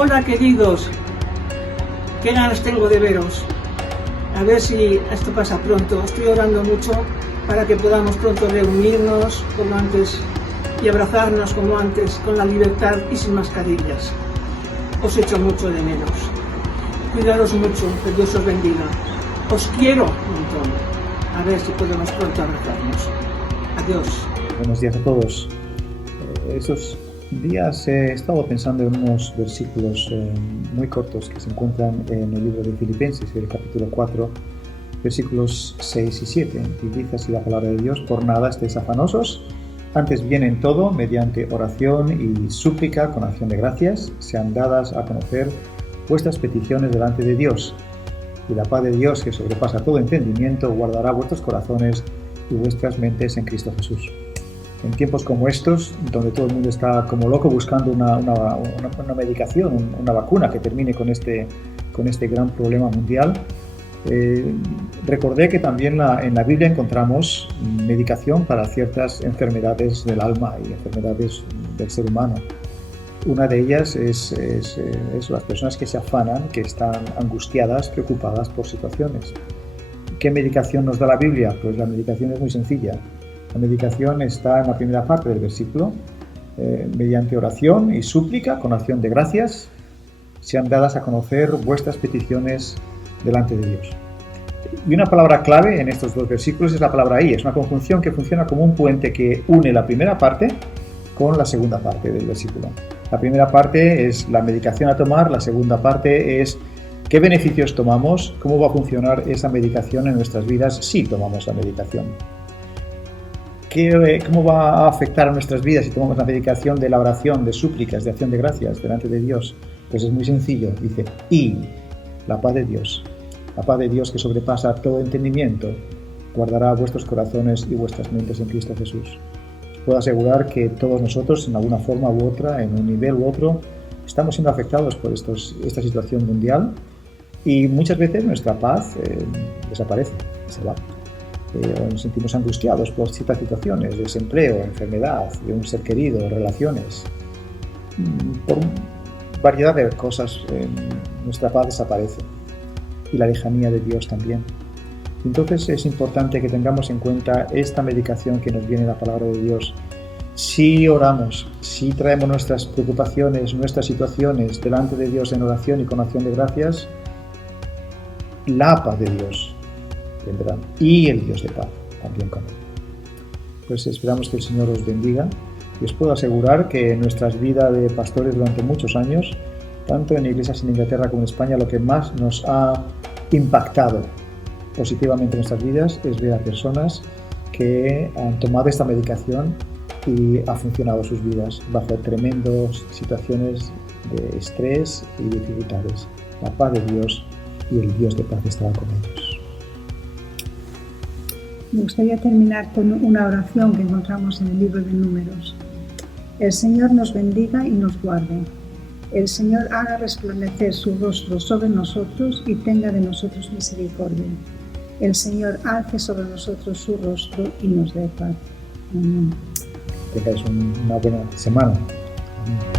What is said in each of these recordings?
Hola queridos, qué ganas tengo de veros. A ver si esto pasa pronto. Estoy orando mucho para que podamos pronto reunirnos como antes y abrazarnos como antes, con la libertad y sin mascarillas. Os echo mucho de menos. Cuidaros mucho, que Dios os bendiga. Os quiero un montón. A ver si podemos pronto abrazarnos. Adiós. Buenos días a todos. Estos días he estado pensando en unos versículos muy cortos que se encuentran en el libro de Filipenses, el capítulo 4, versículos 6 y 7. Y dice así la palabra de Dios: por nada estéis afanosos, antes bien en todo, mediante oración y súplica con acción de gracias, sean dadas a conocer vuestras peticiones delante de Dios. Y la paz de Dios, que sobrepasa todo entendimiento, guardará vuestros corazones y vuestras mentes en Cristo Jesús. En tiempos como estos, donde todo el mundo está como loco buscando una medicación, una vacuna que termine con este gran problema mundial, recordé que también en la Biblia encontramos medicación para ciertas enfermedades del alma y enfermedades del ser humano. Una de ellas es las personas que se afanan, que están angustiadas, preocupadas por situaciones. ¿Qué medicación nos da la Biblia? Pues la medicación es muy sencilla. La medicación está en la primera parte del versículo. Mediante oración y súplica con acción de gracias, sean dadas a conocer vuestras peticiones delante de Dios. Y una palabra clave en estos dos versículos es la palabra "y". Es una conjunción que funciona como un puente que une la primera parte con la segunda parte del versículo. La primera parte es la medicación a tomar, la segunda parte es qué beneficios tomamos, cómo va a funcionar esa medicación en nuestras vidas si tomamos la medicación. ¿Cómo va a afectar a nuestras vidas si tomamos la medicación de la oración, de súplicas, de acción de gracias delante de Dios? Pues es muy sencillo, dice: y la paz de Dios que sobrepasa todo entendimiento, guardará vuestros corazones y vuestras mentes en Cristo Jesús. Os puedo asegurar que todos nosotros, en alguna forma u otra, en un nivel u otro, estamos siendo afectados por esta situación mundial, y muchas veces nuestra paz desaparece, se va. Nos sentimos angustiados por ciertas situaciones, desempleo, enfermedad, de un ser querido, relaciones. Por variedad de cosas, nuestra paz desaparece y la lejanía de Dios también. Entonces es importante que tengamos en cuenta esta medicación que nos viene de la palabra de Dios. Si oramos, si traemos nuestras preocupaciones, nuestras situaciones delante de Dios en oración y con acción de gracias, la paz de Dios vendrá, y el Dios de paz también con él. Pues esperamos que el Señor os bendiga, y os puedo asegurar que en nuestras vidas de pastores durante muchos años, tanto en iglesias en Inglaterra como en España, lo que más nos ha impactado positivamente en nuestras vidas es ver a personas que han tomado esta medicación y ha funcionado sus vidas bajo tremendas situaciones de estrés y dificultades. La paz de Dios y el Dios de paz estará con ellos. Me gustaría terminar con una oración que encontramos en el libro de Números. El Señor nos bendiga y nos guarde. El Señor haga resplandecer su rostro sobre nosotros y tenga de nosotros misericordia. El Señor alce sobre nosotros su rostro y nos dé paz. Amén. Tengáis una buena semana. Amén.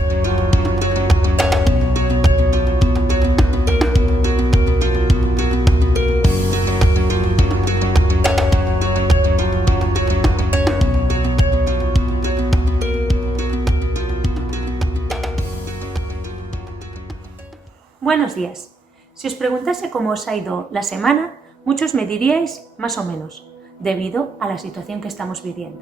Buenos días. Si os preguntase cómo os ha ido la semana, muchos me diríais más o menos, debido a la situación que estamos viviendo.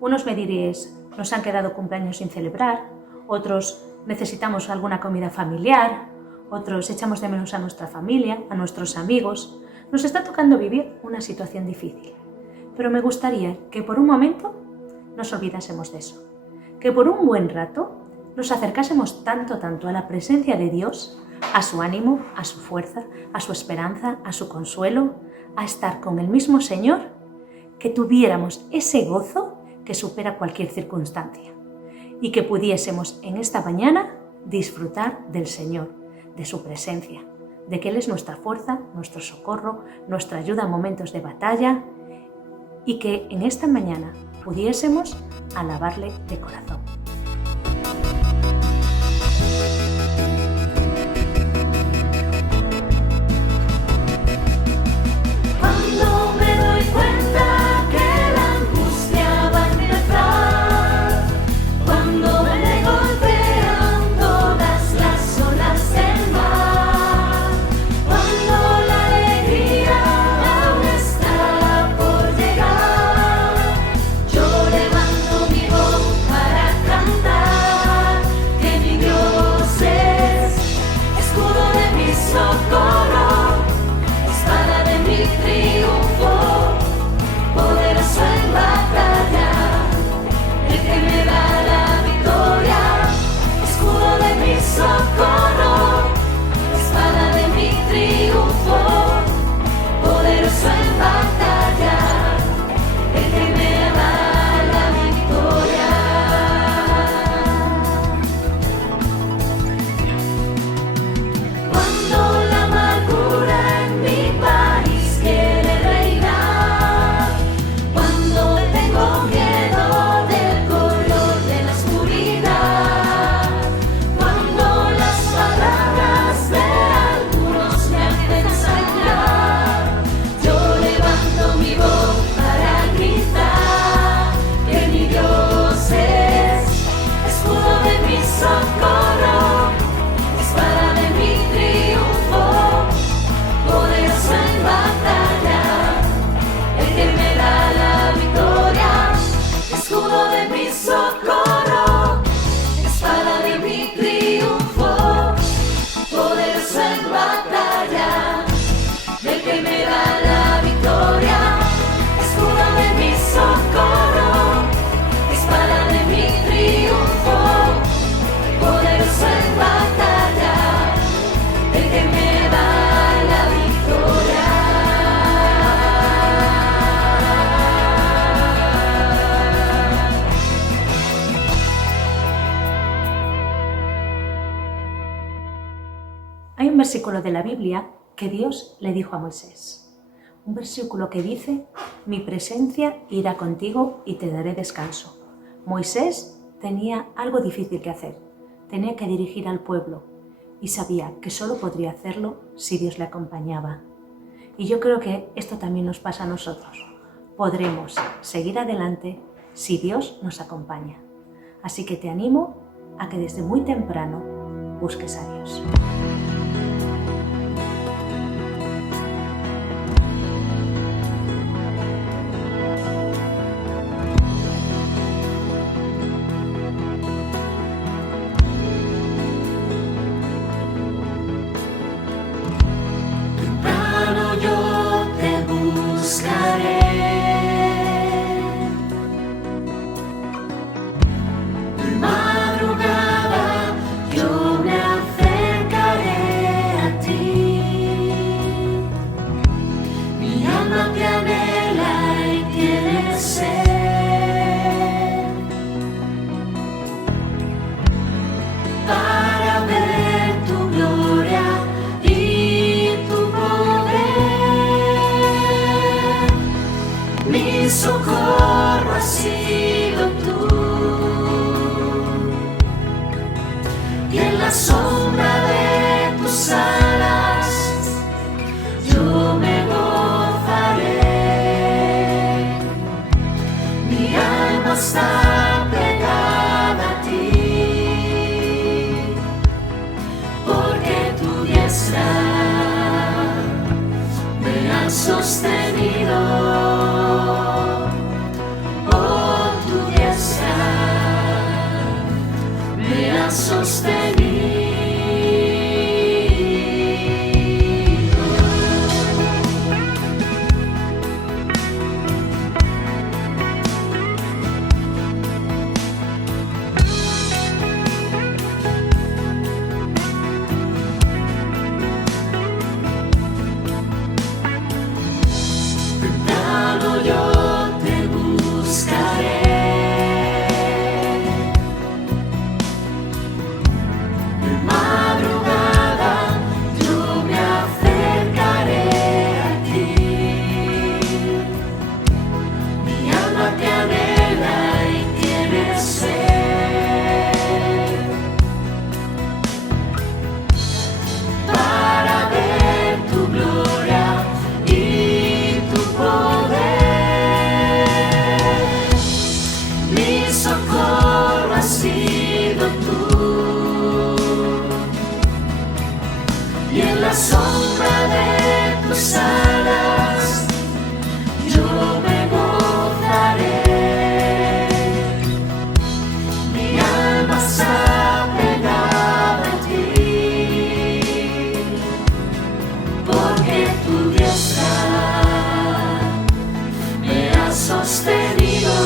Unos me diríais, nos han quedado cumpleaños sin celebrar, otros necesitamos alguna comida familiar, otros echamos de menos a nuestra familia, a nuestros amigos. Nos está tocando vivir una situación difícil. Pero me gustaría que por un momento nos olvidásemos de eso, que por un buen rato nos acercásemos tanto a la presencia de Dios, a su ánimo, a su fuerza, a su esperanza, a su consuelo, a estar con el mismo Señor, que tuviéramos ese gozo que supera cualquier circunstancia y que pudiésemos en esta mañana disfrutar del Señor, de su presencia, de que Él es nuestra fuerza, nuestro socorro, nuestra ayuda en momentos de batalla, y que en esta mañana pudiésemos alabarle de corazón. versículo de la Biblia que Dios le dijo a Moisés. Un versículo que dice: mi presencia irá contigo y te daré descanso. Moisés tenía algo difícil que hacer. Tenía que dirigir al pueblo y sabía que solo podría hacerlo si Dios le acompañaba. Y yo creo que esto también nos pasa a nosotros. Podremos seguir adelante si Dios nos acompaña. Así que te animo a que desde muy temprano busques a Dios. Socorro has sido tú, y en la sombra de tus alas yo me gozaré. Mi alma está pegada a ti, porque tu diestra me ha sostenido. Sostenido. Temprano yo te buscaré. Socorro has sido tú, y en la sombra de tus alas yo me gozaré. Mi alma está pegada a ti, porque tu diestra me ha sostenido.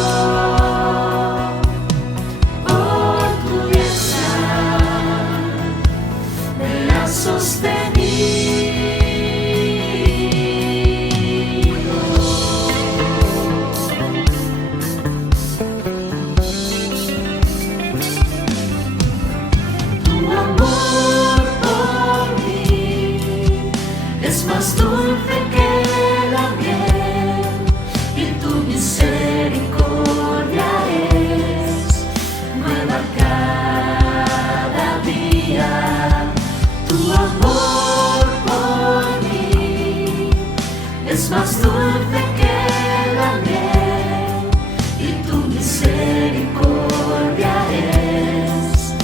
Más dulce que la miel, y tu misericordia es nueva cada día. Tu amor por mí es más dulce que la miel, y tu misericordia es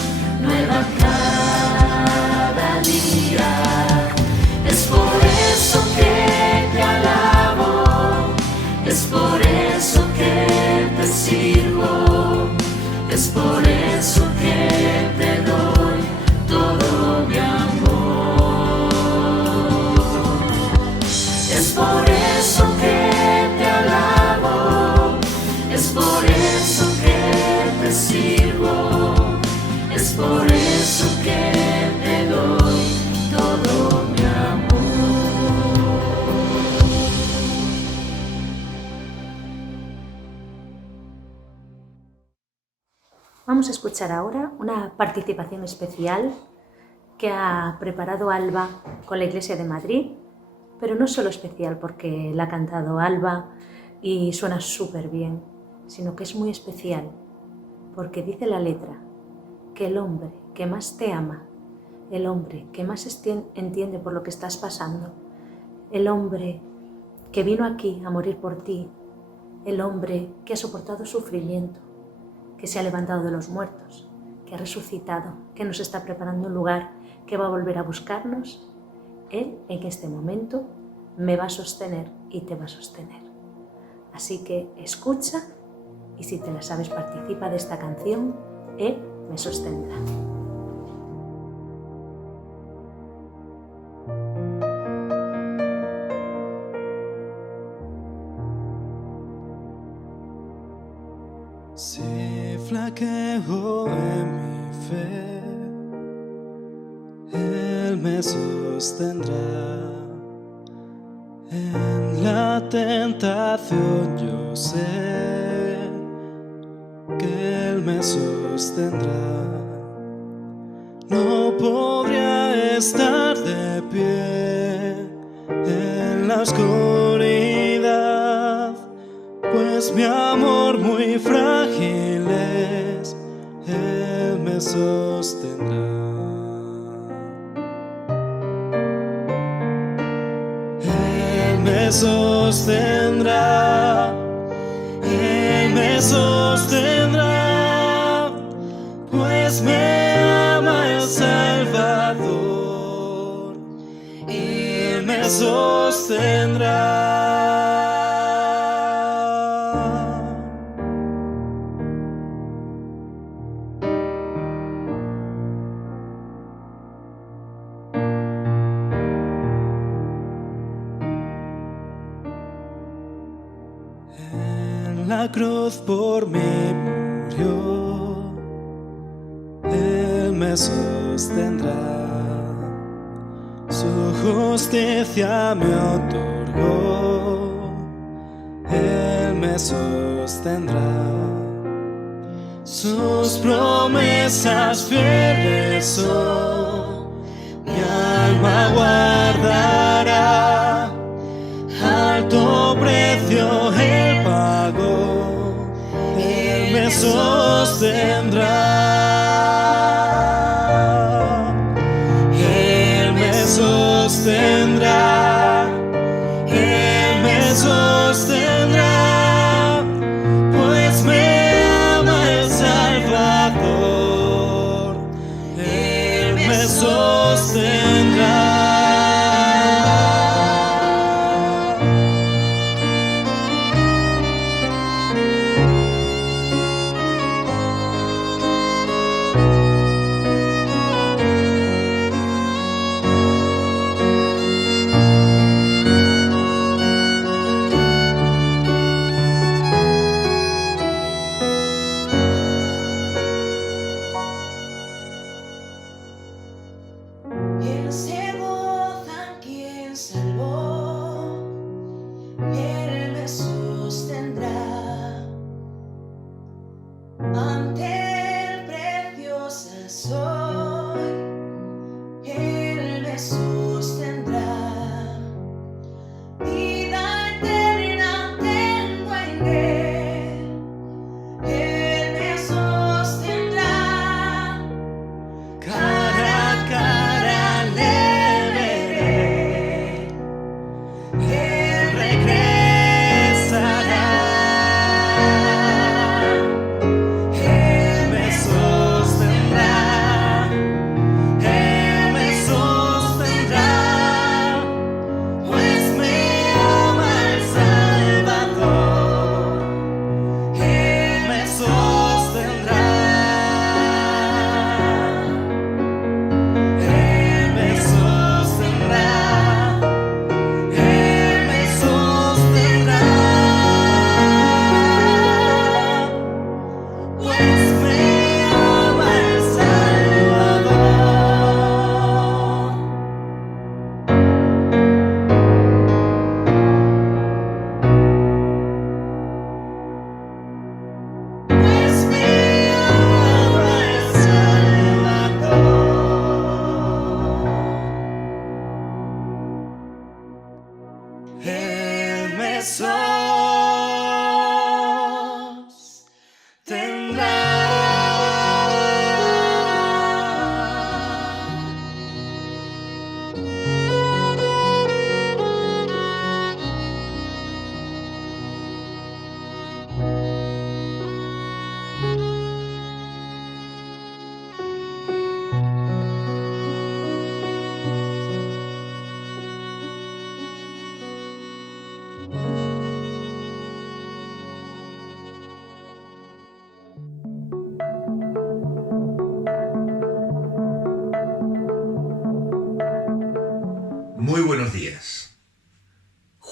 nueva cada día. Es por eso que te alabo, es por eso que te sirvo, es por eso que te doy todo mi amor. Es por eso que te alabo, es por eso que te sirvo, es por eso que te doy todo mi amor. Vamos a escuchar ahora una participación especial que ha preparado Alba con la Iglesia de Madrid, pero no solo especial porque la ha cantado Alba y suena súper bien, sino que es muy especial porque dice la letra que el hombre que más te ama, el hombre que más entiende por lo que estás pasando, el hombre que vino aquí a morir por ti, el hombre que ha soportado sufrimiento, que se ha levantado de los muertos, que ha resucitado, que nos está preparando un lugar, que va a volver a buscarnos, Él en este momento me va a sostener y te va a sostener. Así que escucha y si te la sabes participa de esta canción, Él me sostendrá. Si flaqueo en mi fe, Él me sostendrá. En la tentación yo sé que Él me sostendrá. No podría estar de pie en la oscuridad, pues mi amor muy frágil es, Él me sostendrá. Él me sostendrá, Él me sostendrá, pues me ama el Salvador, Él me sostendrá. En la cruz por mí murió, Él me sostendrá. Su justicia me otorgó, Él me sostendrá. Sus promesas fieles son, mi alma guardará. Alto precio Él pagó, Él me sostendrá. Él me sostendrá, Él me sostendrá, pues me ama el Salvador, Él me sostendrá.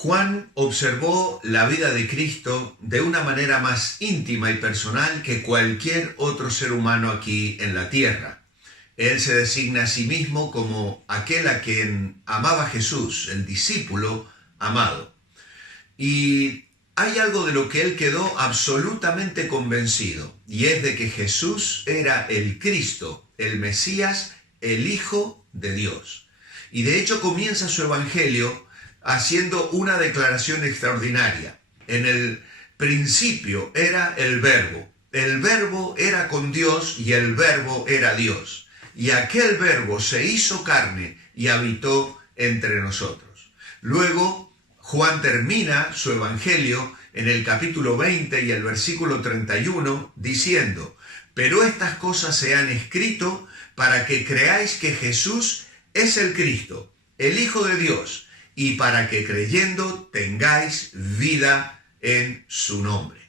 Juan observó la vida de Cristo de una manera más íntima y personal que cualquier otro ser humano aquí en la tierra. Él se designa a sí mismo como aquel a quien amaba Jesús, el discípulo amado. Y hay algo de lo que él quedó absolutamente convencido, y es de que Jesús era el Cristo, el Mesías, el Hijo de Dios. Y de hecho comienza su evangelio haciendo una declaración extraordinaria. En el principio era el Verbo era con Dios y el Verbo era Dios. Y aquel Verbo se hizo carne y habitó entre nosotros. Luego Juan termina su evangelio en el capítulo 20 y el versículo 31 diciendo: pero estas cosas se han escrito para que creáis que Jesús es el Cristo, el Hijo de Dios, y para que creyendo tengáis vida en su nombre.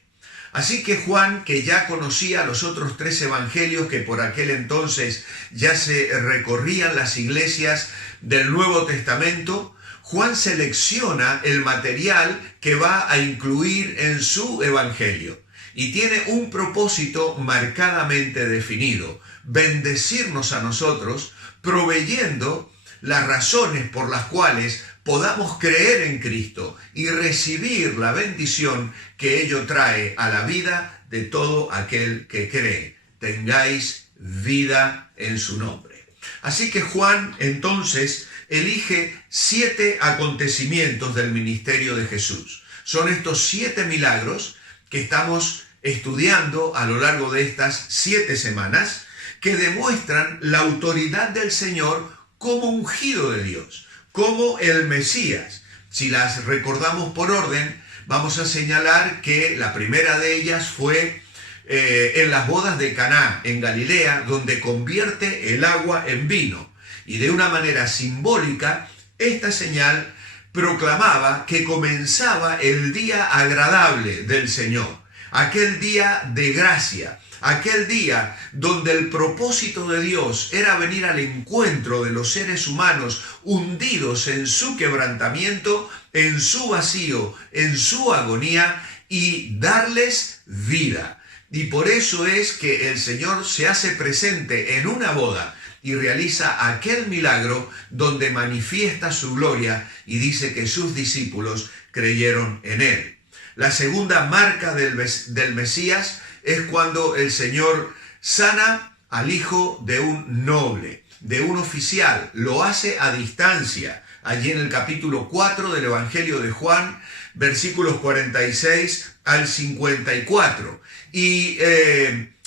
Así que Juan, que ya conocía los otros 3 evangelios que por aquel entonces ya se recorrían las iglesias del Nuevo Testamento, Juan selecciona el material que va a incluir en su evangelio y tiene un propósito marcadamente definido: bendecirnos a nosotros, proveyendo las razones por las cuales podamos creer en Cristo y recibir la bendición que ello trae a la vida de todo aquel que cree. Tengáis vida en su nombre. Así que Juan entonces elige 7 acontecimientos del ministerio de Jesús. Son estos 7 milagros que estamos estudiando a lo largo de estas 7 semanas, que demuestran la autoridad del Señor como ungido de Dios, como el Mesías. Si las recordamos por orden, vamos a señalar que la primera de ellas fue en las bodas de Caná, en Galilea, donde convierte el agua en vino. Y de una manera simbólica, esta señal proclamaba que comenzaba el día agradable del Señor, aquel día de gracia, aquel día donde el propósito de Dios era venir al encuentro de los seres humanos hundidos en su quebrantamiento, en su vacío, en su agonía, y darles vida. Y por eso es que el Señor se hace presente en una boda y realiza aquel milagro donde manifiesta su gloria y dice que sus discípulos creyeron en él. La segunda marca del Mesías es cuando el Señor sana al hijo de un noble, de un oficial. Lo hace a distancia. Allí en el capítulo 4 del Evangelio de Juan, versículos 46 al 54. Y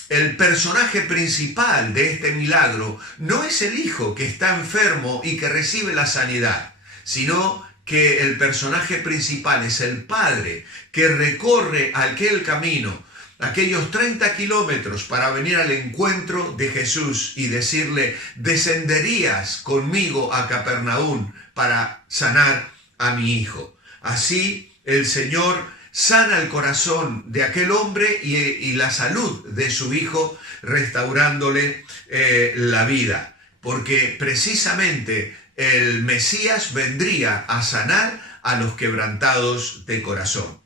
el personaje principal de este milagro no es el hijo que está enfermo y que recibe la sanidad, sino que el personaje principal es el padre que recorre aquel camino, aquellos 30 kilómetros para venir al encuentro de Jesús y decirle: descenderías conmigo a Capernaum para sanar a mi hijo. Así el Señor sana el corazón de aquel hombre y la salud de su hijo, restaurándole la vida, porque precisamente el Mesías vendría a sanar a los quebrantados de corazón.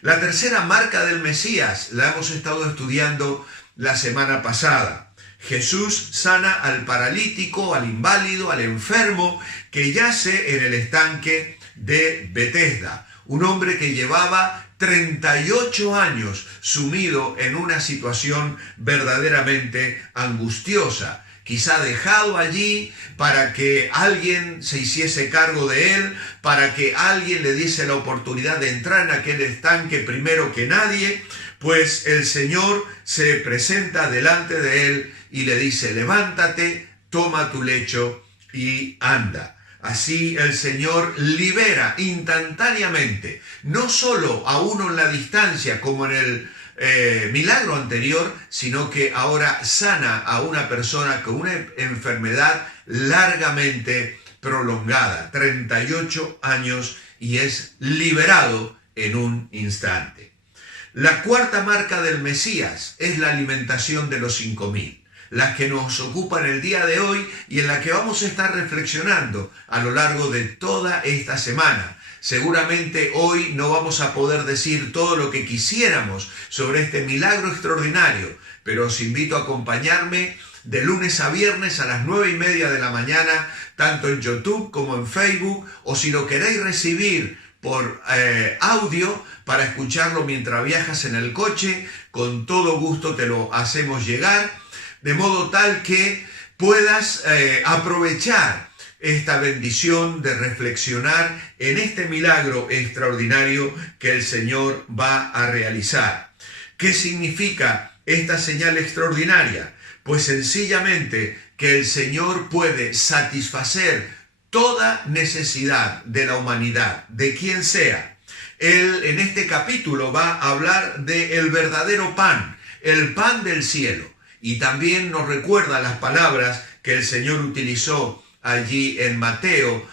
La tercera marca del Mesías la hemos estado estudiando la semana pasada. Jesús sana al paralítico, al inválido, al enfermo que yace en el estanque de Betesda. Un hombre que llevaba 38 años sumido en una situación verdaderamente angustiosa. Quizá dejado allí para que alguien se hiciese cargo de él, para que alguien le diese la oportunidad de entrar en aquel estanque primero que nadie, pues el Señor se presenta delante de él y le dice: levántate, toma tu lecho y anda. Así el Señor libera instantáneamente, no solo a uno en la distancia como en el milagro anterior, sino que ahora sana a una persona con una enfermedad largamente prolongada, 38 años, y es liberado en un instante. La cuarta marca del Mesías es la alimentación de los 5.000, la que nos ocupa en el día de hoy y en la que vamos a estar reflexionando a lo largo de toda esta semana. Seguramente hoy no vamos a poder decir todo lo que quisiéramos sobre este milagro extraordinario, pero os invito a acompañarme de lunes a viernes a las 9:30 de la mañana, tanto en YouTube como en Facebook, o si lo queréis recibir por audio para escucharlo mientras viajas en el coche, con todo gusto te lo hacemos llegar, de modo tal que puedas aprovechar esta bendición de reflexionar en este milagro extraordinario que el Señor va a realizar. ¿Qué significa esta señal extraordinaria? Pues sencillamente que el Señor puede satisfacer toda necesidad de la humanidad, de quien sea. Él en este capítulo va a hablar del verdadero pan, el pan del cielo. Y también nos recuerda las palabras que el Señor utilizó allí en Mateo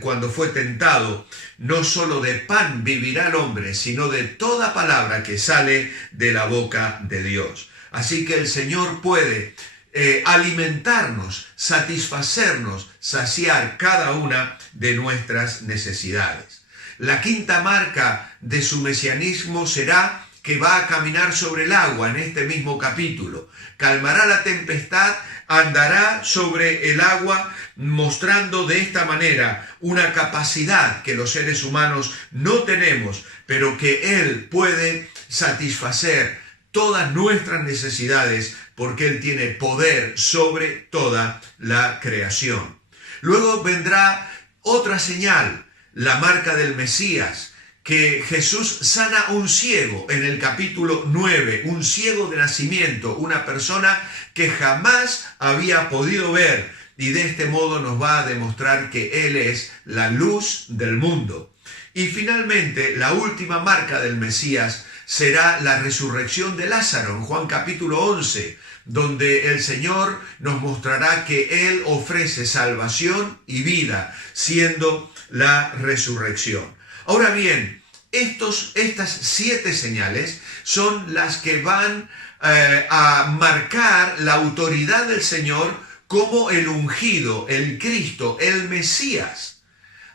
cuando fue tentado. No solo de pan vivirá el hombre, sino de toda palabra que sale de la boca de Dios. Así que el Señor puede alimentarnos, satisfacernos, saciar cada una de nuestras necesidades. La quinta marca de su mesianismo será que va a caminar sobre el agua en este mismo capítulo. Calmará la tempestad, andará sobre el agua, mostrando de esta manera una capacidad que los seres humanos no tenemos, pero que Él puede satisfacer todas nuestras necesidades porque Él tiene poder sobre toda la creación. Luego vendrá otra señal, la marca del Mesías, que Jesús sana a un ciego en el capítulo 9, un ciego de nacimiento, una persona que jamás había podido ver, y de este modo nos va a demostrar que Él es la luz del mundo. Y finalmente, la última marca del Mesías será la resurrección de Lázaro, en Juan capítulo 11, donde el Señor nos mostrará que Él ofrece salvación y vida, siendo la resurrección. Ahora bien, estas 7 señales son las que van a marcar la autoridad del Señor como el ungido, el Cristo, el Mesías,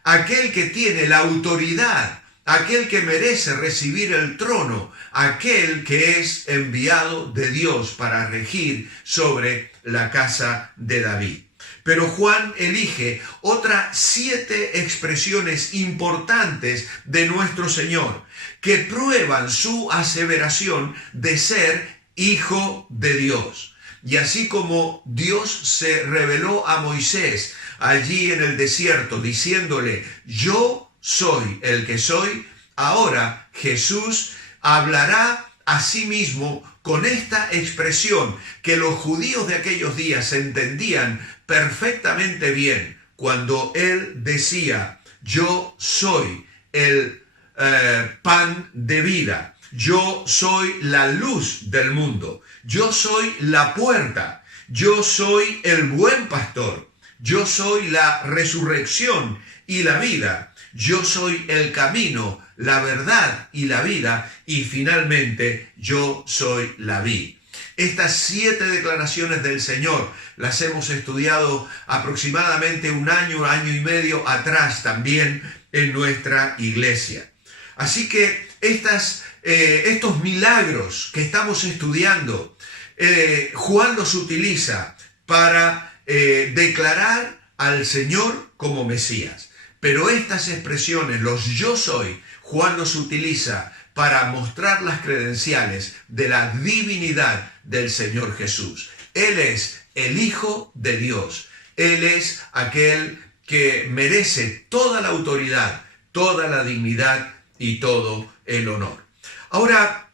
aquel que tiene la autoridad, aquel que merece recibir el trono, aquel que es enviado de Dios para regir sobre la casa de David. Pero Juan elige otras 7 expresiones importantes de nuestro Señor que prueban su aseveración de ser Hijo de Dios. Y así como Dios se reveló a Moisés allí en el desierto diciéndole, yo soy el que soy, ahora Jesús hablará a sí mismo con esta expresión que los judíos de aquellos días entendían perfectamente bien cuando Él decía, yo soy el pan de vida, yo soy la luz del mundo, yo soy la puerta, yo soy el buen pastor, yo soy la resurrección y la vida, yo soy el camino, la verdad y la vida, y finalmente yo soy la vid. Estas 7 declaraciones del Señor las hemos estudiado aproximadamente un año y medio atrás también en nuestra iglesia. Así que estos milagros que estamos estudiando, Juan los utiliza para declarar al Señor como Mesías. Pero estas expresiones, los yo soy, Juan los utiliza para mostrar las credenciales de la divinidad del Señor Jesús. Él es el Hijo de Dios. Él es aquel que merece toda la autoridad, toda la dignidad y todo el honor. Ahora,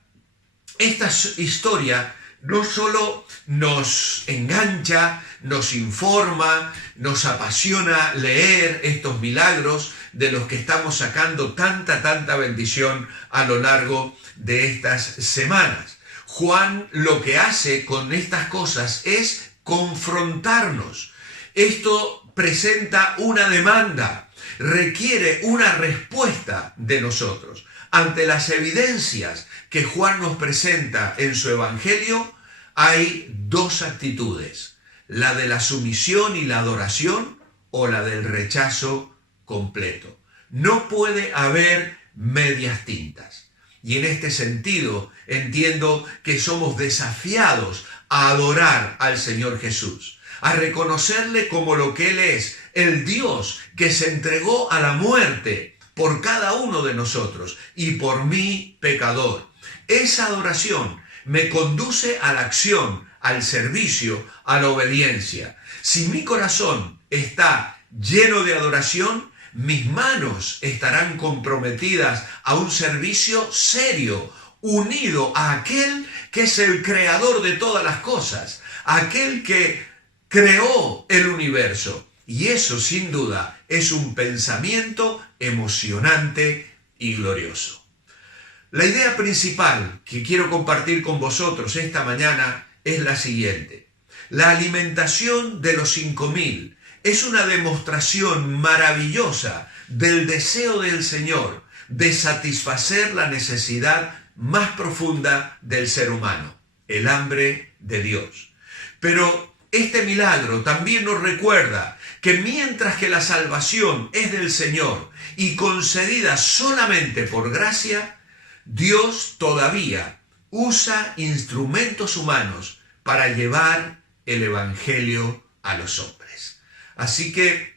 esta historia no solo nos engancha, nos informa, nos apasiona leer estos milagros de los que estamos sacando tanta bendición a lo largo de estas semanas. Juan lo que hace con estas cosas es confrontarnos. Esto presenta una demanda, requiere una respuesta de nosotros. Ante las evidencias que Juan nos presenta en su evangelio, hay 2 actitudes: la de la sumisión y la adoración o la del rechazo completo. No puede haber medias tintas. Y en este sentido entiendo que somos desafiados a adorar al Señor Jesús, a reconocerle como lo que Él es, el Dios que se entregó a la muerte por cada uno de nosotros y por mí, pecador. Esa adoración me conduce a la acción, al servicio, a la obediencia. Si mi corazón está lleno de adoración, mis manos estarán comprometidas a un servicio serio, unido a aquel que es el creador de todas las cosas, aquel que creó el universo. Y eso, sin duda, es un pensamiento emocionante y glorioso. La idea principal que quiero compartir con vosotros esta mañana es la siguiente. La alimentación de los 5.000 es una demostración maravillosa del deseo del Señor de satisfacer la necesidad más profunda del ser humano, el hambre de Dios. Pero este milagro también nos recuerda que mientras que la salvación es del Señor y concedida solamente por gracia, Dios todavía usa instrumentos humanos para llevar el Evangelio a los hombres. Así que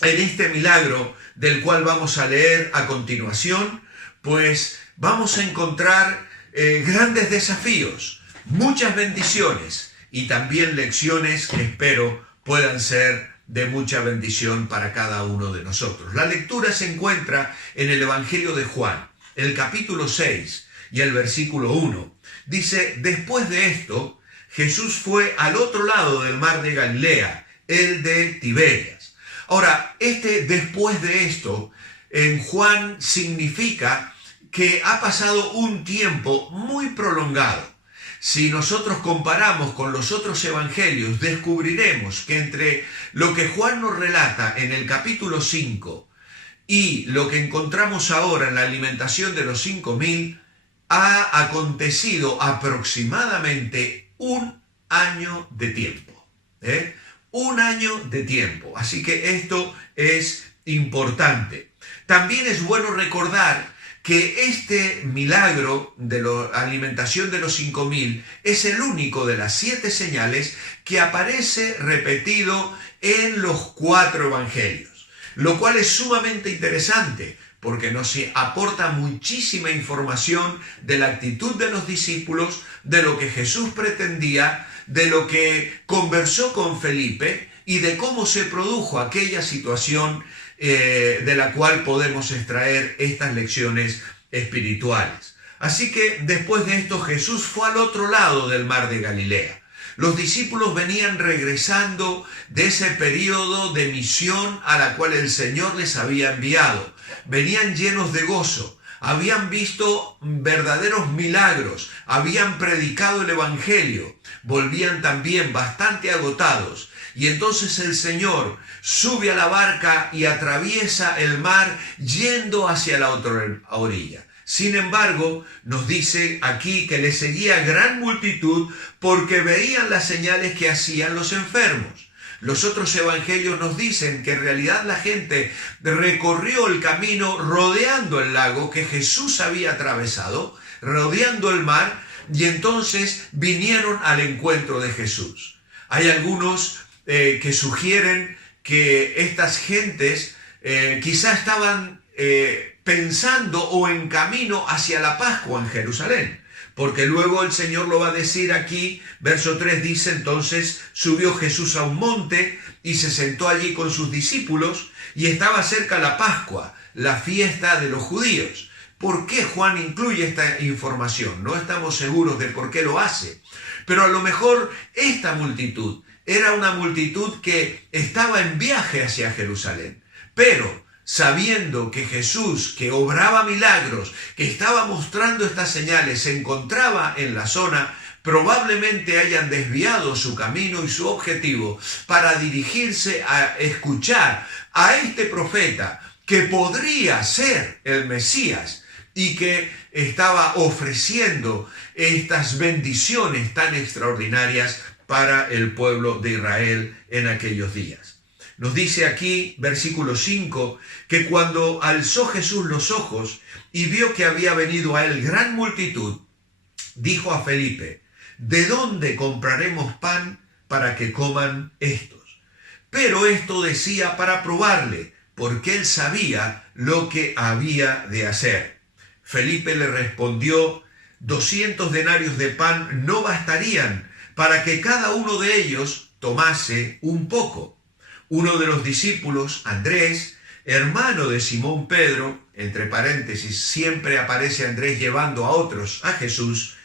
en este milagro del cual vamos a leer a continuación, pues vamos a encontrar grandes desafíos, muchas bendiciones y también lecciones que espero puedan ser de mucha bendición para cada uno de nosotros. La lectura se encuentra en el Evangelio de Juan, el capítulo 6 y el versículo 1. Dice, después de esto, Jesús fue al otro lado del mar de Galilea, el de Tiberias. Ahora, después de esto, en Juan significa que ha pasado un tiempo muy prolongado. Si nosotros comparamos con los otros evangelios, descubriremos que entre lo que Juan nos relata en el capítulo 5 y lo que encontramos ahora en la alimentación de los 5.000, ha acontecido aproximadamente un año de tiempo. Un año de tiempo. Así que esto es importante. También es bueno recordar que este milagro de la alimentación de los 5.000 es el único de las 7 señales que aparece repetido en los 4 evangelios, lo cual es sumamente interesante porque nos aporta muchísima información de la actitud de los discípulos, de lo que Jesús pretendía, de lo que conversó con Felipe y de cómo se produjo aquella situación de la cual podemos extraer estas lecciones espirituales. Así que después de esto Jesús fue al otro lado del mar de Galilea. Los discípulos venían regresando de ese periodo de misión a la cual el Señor les había enviado. Venían llenos de gozo, habían visto verdaderos milagros, habían predicado el Evangelio, volvían también bastante agotados. Y entonces el Señor sube a la barca y atraviesa el mar yendo hacia la otra orilla. Sin embargo, nos dice aquí que le seguía gran multitud porque veían las señales que hacían los enfermos. Los otros evangelios nos dicen que en realidad la gente recorrió el camino rodeando el lago que Jesús había atravesado, rodeando el mar, y entonces vinieron al encuentro de Jesús. Hay algunos que sugieren que estas gentes quizá estaban pensando o en camino hacia la Pascua en Jerusalén, porque luego el Señor lo va a decir aquí, verso 3 dice, entonces subió Jesús a un monte y se sentó allí con sus discípulos y estaba cerca la Pascua, la fiesta de los judíos. ¿Por qué Juan incluye esta información? No estamos seguros de por qué lo hace, pero a lo mejor esta multitud era una multitud que estaba en viaje hacia Jerusalén, pero sabiendo que Jesús, que obraba milagros, que estaba mostrando estas señales, se encontraba en la zona, probablemente hayan desviado su camino y su objetivo para dirigirse a escuchar a este profeta que podría ser el Mesías y que estaba ofreciendo estas bendiciones tan extraordinarias para el pueblo de Israel en aquellos días. Nos dice aquí, versículo 5, que cuando alzó Jesús los ojos y vio que había venido a él gran multitud, dijo a Felipe: ¿de dónde compraremos pan para que coman estos? Pero esto decía para probarle, porque él sabía lo que había de hacer. Felipe le respondió: 200 denarios de pan no bastarían para que cada uno de ellos tomase un poco. Uno de los discípulos, Andrés, hermano de Simón Pedro, entre paréntesis, siempre aparece Andrés llevando a otros a Jesús,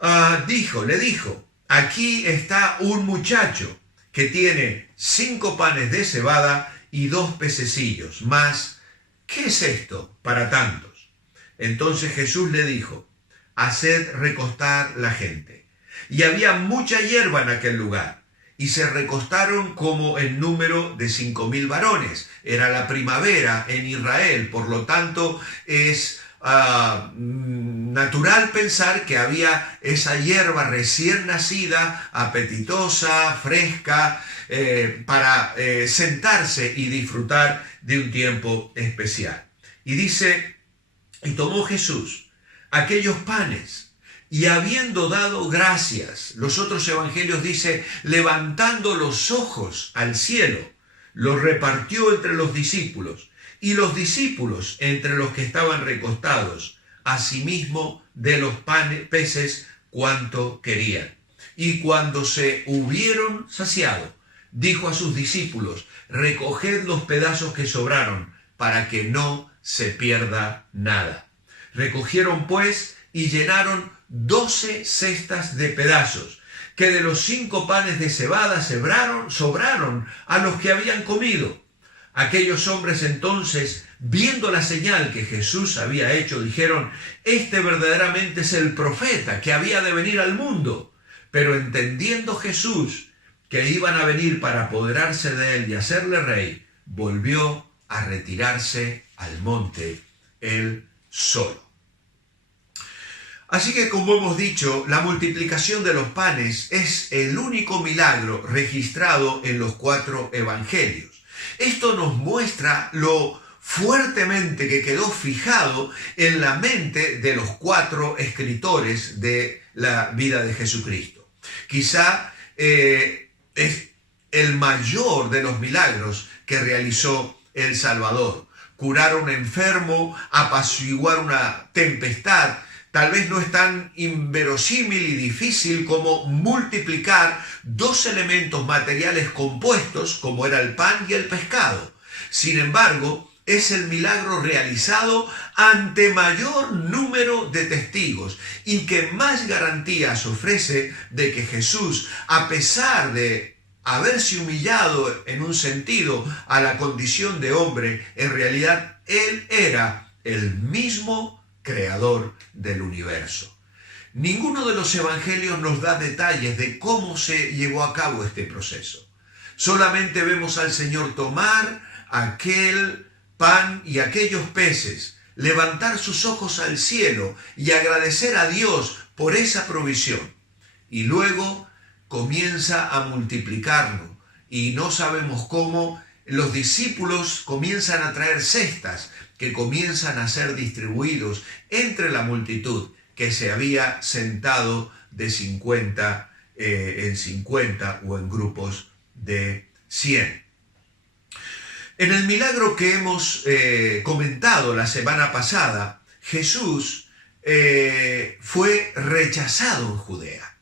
le dijo: aquí está un muchacho que tiene 5 panes de cebada y 2 pececillos, mas ¿qué es esto para tantos? Entonces Jesús le dijo: haced recostar la gente. Y había mucha hierba en aquel lugar, y se recostaron como en número de 5,000 varones. Era la primavera en Israel, por lo tanto es natural pensar que había esa hierba recién nacida, apetitosa, fresca, para sentarse y disfrutar de un tiempo especial. Y dice: y tomó Jesús aquellos panes, y habiendo dado gracias, los otros evangelios dice, levantando los ojos al cielo, los repartió entre los discípulos, y los discípulos entre los que estaban recostados, asimismo de los peces cuanto querían. Y cuando se hubieron saciado, dijo a sus discípulos: recoged los pedazos que sobraron, para que no se pierda nada. Recogieron pues y llenaron 12 cestas de pedazos, que de los 5 panes de cebada sobraron a los que habían comido. Aquellos hombres entonces, viendo la señal que Jesús había hecho, dijeron: este verdaderamente es el profeta que había de venir al mundo. Pero entendiendo Jesús que iban a venir para apoderarse de él y hacerle rey, volvió a retirarse al monte él solo. Así que, como hemos dicho, la multiplicación de los panes es el único milagro registrado en los 4 evangelios. Esto nos muestra lo fuertemente que quedó fijado en la mente de los 4 escritores de la vida de Jesucristo. Quizá es el mayor de los milagros que realizó el Salvador. Curar a un enfermo, apaciguar una tempestad. Tal vez no es tan inverosímil y difícil como multiplicar 2 elementos materiales compuestos como era el pan y el pescado. Sin embargo, es el milagro realizado ante mayor número de testigos y que más garantías ofrece de que Jesús, a pesar de haberse humillado en un sentido a la condición de hombre, en realidad Él era el mismo creador del universo. Ninguno de los evangelios nos da detalles de cómo se llevó a cabo este proceso. Solamente vemos al Señor tomar aquel pan y aquellos peces, levantar sus ojos al cielo y agradecer a Dios por esa provisión. Y luego comienza a multiplicarlo. Y no sabemos cómo los discípulos comienzan a traer cestas que comienzan a ser distribuidos entre la multitud que se había sentado de 50 en 50 o en grupos de 100. En el milagro que hemos comentado la semana pasada, Jesús fue rechazado en Judea.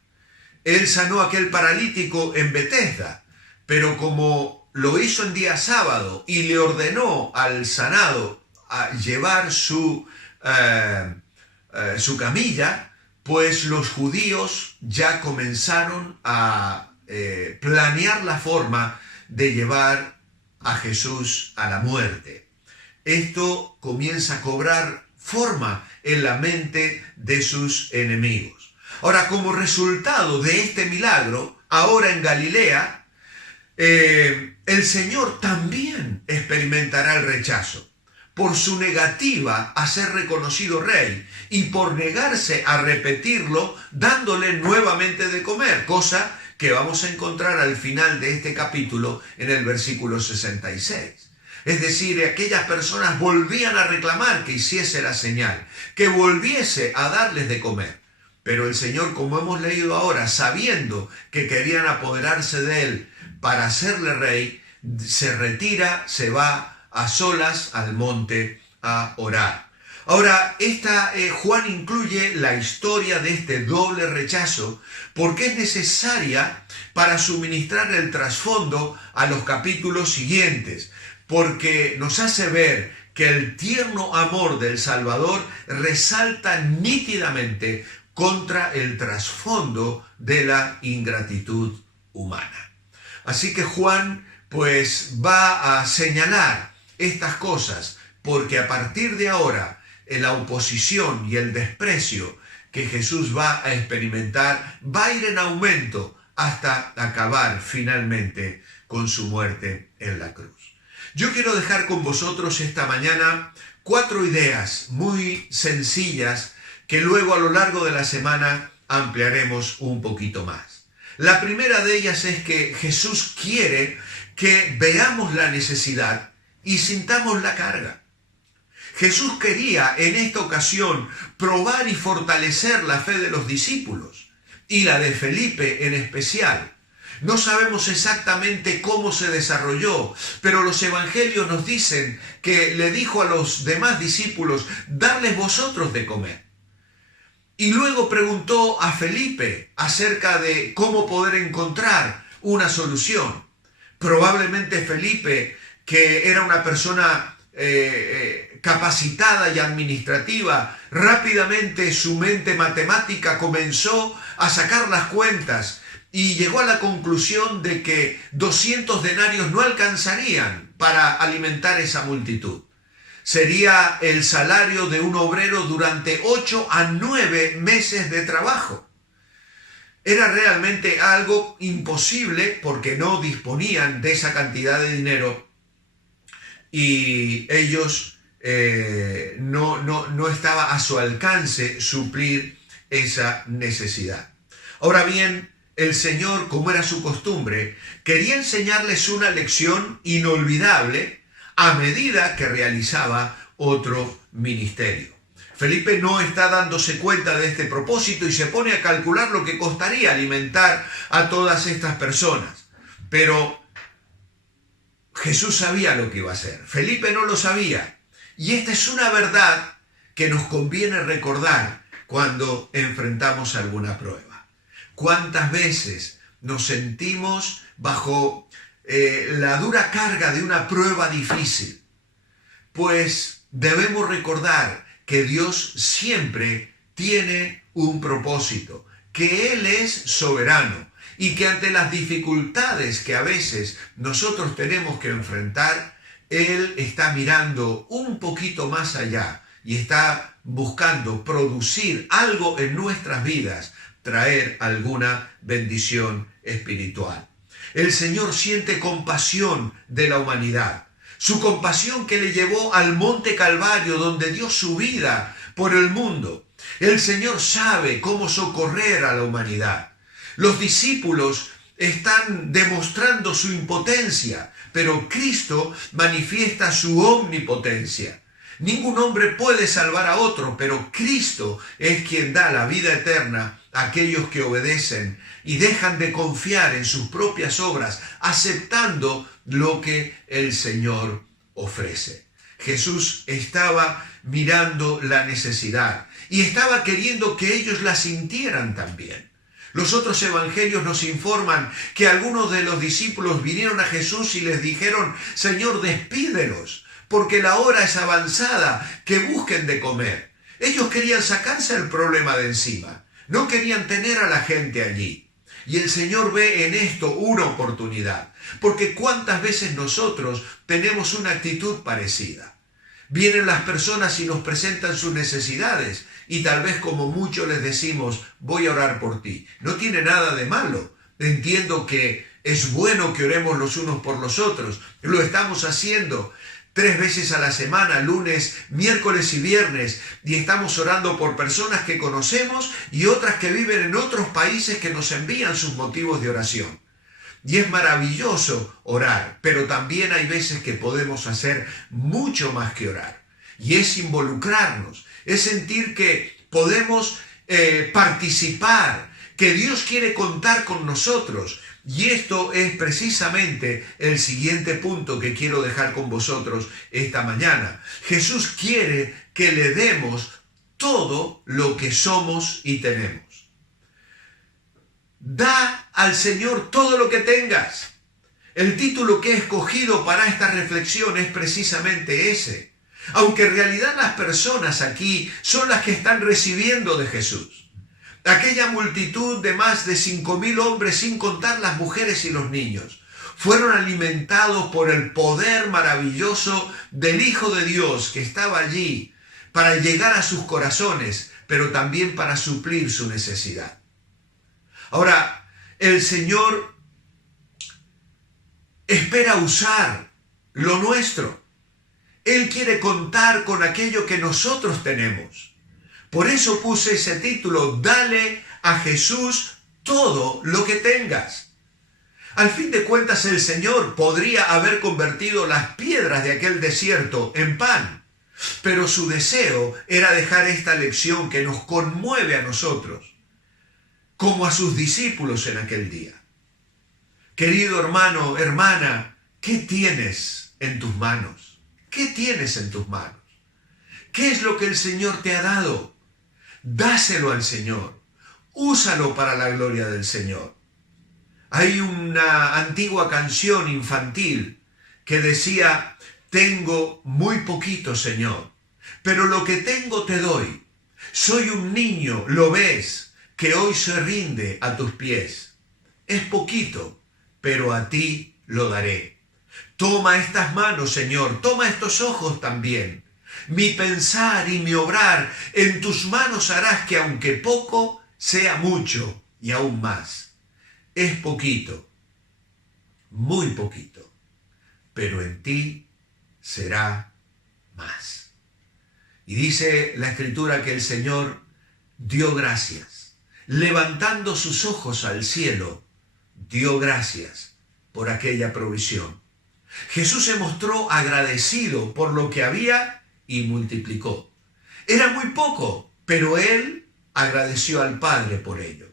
Él sanó a aquel paralítico en Betesda, pero como lo hizo en día sábado y le ordenó al sanado a llevar su camilla, pues los judíos ya comenzaron a planear la forma de llevar a Jesús a la muerte. Esto comienza a cobrar forma en la mente de sus enemigos. Ahora, como resultado de este milagro, ahora en Galilea, el Señor también experimentará el rechazo por su negativa a ser reconocido rey y por negarse a repetirlo dándole nuevamente de comer, cosa que vamos a encontrar al final de este capítulo en el versículo 66. Es decir, aquellas personas volvían a reclamar que hiciese la señal, que volviese a darles de comer. Pero el Señor, como hemos leído ahora, sabiendo que querían apoderarse de él para hacerle rey, se retira, se va a solas al monte a orar. Ahora, Juan incluye la historia de este doble rechazo porque es necesaria para suministrar el trasfondo a los capítulos siguientes, porque nos hace ver que el tierno amor del Salvador resalta nítidamente contra el trasfondo de la ingratitud humana. Así que Juan pues va a señalar estas cosas, porque a partir de ahora la oposición y el desprecio que Jesús va a experimentar va a ir en aumento hasta acabar finalmente con su muerte en la cruz. Yo quiero dejar con vosotros esta mañana 4 ideas muy sencillas que luego a lo largo de la semana ampliaremos un poquito más. La primera de ellas es que Jesús quiere que veamos la necesidad y sintamos la carga. Jesús quería en esta ocasión probar y fortalecer la fe de los discípulos y la de Felipe en especial. No sabemos exactamente cómo se desarrolló, pero los evangelios nos dicen que le dijo a los demás discípulos, darles vosotros de comer. Y luego preguntó a Felipe acerca de cómo poder encontrar una solución. Probablemente Felipe, que era una persona capacitada y administrativa, rápidamente su mente matemática comenzó a sacar las cuentas y llegó a la conclusión de que 200 denarios no alcanzarían para alimentar esa multitud. Sería el salario de un obrero durante 8 a 9 meses de trabajo. Era realmente algo imposible porque no disponían de esa cantidad de dinero y ellos no estaba a su alcance suplir esa necesidad. Ahora bien, el Señor, como era su costumbre, quería enseñarles una lección inolvidable a medida que realizaba otro ministerio. Felipe no está dándose cuenta de este propósito y se pone a calcular lo que costaría alimentar a todas estas personas. Pero Jesús sabía lo que iba a hacer. Felipe no lo sabía. Y esta es una verdad que nos conviene recordar cuando enfrentamos alguna prueba. ¿Cuántas veces nos sentimos bajo la dura carga de una prueba difícil? Pues debemos recordar que Dios siempre tiene un propósito, que Él es soberano y que ante las dificultades que a veces nosotros tenemos que enfrentar, Él está mirando un poquito más allá y está buscando producir algo en nuestras vidas, traer alguna bendición espiritual. El Señor siente compasión de la humanidad. Su compasión que le llevó al monte Calvario, donde dio su vida por el mundo. El Señor sabe cómo socorrer a la humanidad. Los discípulos están demostrando su impotencia, pero Cristo manifiesta su omnipotencia. Ningún hombre puede salvar a otro, pero Cristo es quien da la vida eterna a aquellos que obedecen y dejan de confiar en sus propias obras, aceptando lo que el Señor ofrece. Jesús estaba mirando la necesidad y estaba queriendo que ellos la sintieran también. Los otros evangelios nos informan que algunos de los discípulos vinieron a Jesús y les dijeron, Señor, despídelos, porque la hora es avanzada, que busquen de comer. Ellos querían sacarse el problema de encima, no querían tener a la gente allí. Y el Señor ve en esto una oportunidad, porque cuántas veces nosotros tenemos una actitud parecida. Vienen las personas y nos presentan sus necesidades y tal vez como muchos les decimos, voy a orar por ti. No tiene nada de malo. Entiendo que es bueno que oremos los unos por los otros. Lo estamos haciendo. 3 veces a la semana, lunes, miércoles y viernes, y estamos orando por personas que conocemos y otras que viven en otros países que nos envían sus motivos de oración. Y es maravilloso orar, pero también hay veces que podemos hacer mucho más que orar. Y es involucrarnos, es sentir que podemos participar, que Dios quiere contar con nosotros. Y esto es precisamente el siguiente punto que quiero dejar con vosotros esta mañana. Jesús quiere que le demos todo lo que somos y tenemos. Da al Señor todo lo que tengas. El título que he escogido para esta reflexión es precisamente ese. Aunque en realidad las personas aquí son las que están recibiendo de Jesús. Aquella multitud de más de 5.000 hombres, sin contar las mujeres y los niños, fueron alimentados por el poder maravilloso del Hijo de Dios que estaba allí para llegar a sus corazones, pero también para suplir su necesidad. Ahora, el Señor espera usar lo nuestro. Él quiere contar con aquello que nosotros tenemos. Por eso puse ese título, dale a Jesús todo lo que tengas. Al fin de cuentas, el Señor podría haber convertido las piedras de aquel desierto en pan, pero su deseo era dejar esta lección que nos conmueve a nosotros, como a sus discípulos en aquel día. Querido hermano, hermana, ¿qué tienes en tus manos? ¿Qué tienes en tus manos? ¿Qué es lo que el Señor te ha dado? Dáselo al Señor. Úsalo para la gloria del Señor. Hay una antigua canción infantil que decía, tengo muy poquito, Señor, pero lo que tengo te doy. Soy un niño, lo ves, que hoy se rinde a tus pies. Es poquito, pero a ti lo daré. Toma estas manos, Señor, toma estos ojos también. Mi pensar y mi obrar en tus manos harás que aunque poco, sea mucho y aún más. Es poquito, muy poquito, pero en ti será más. Y dice la Escritura que el Señor dio gracias. Levantando sus ojos al cielo, dio gracias por aquella provisión. Jesús se mostró agradecido por lo que había y multiplicó. Era muy poco, pero Él agradeció al Padre por ello.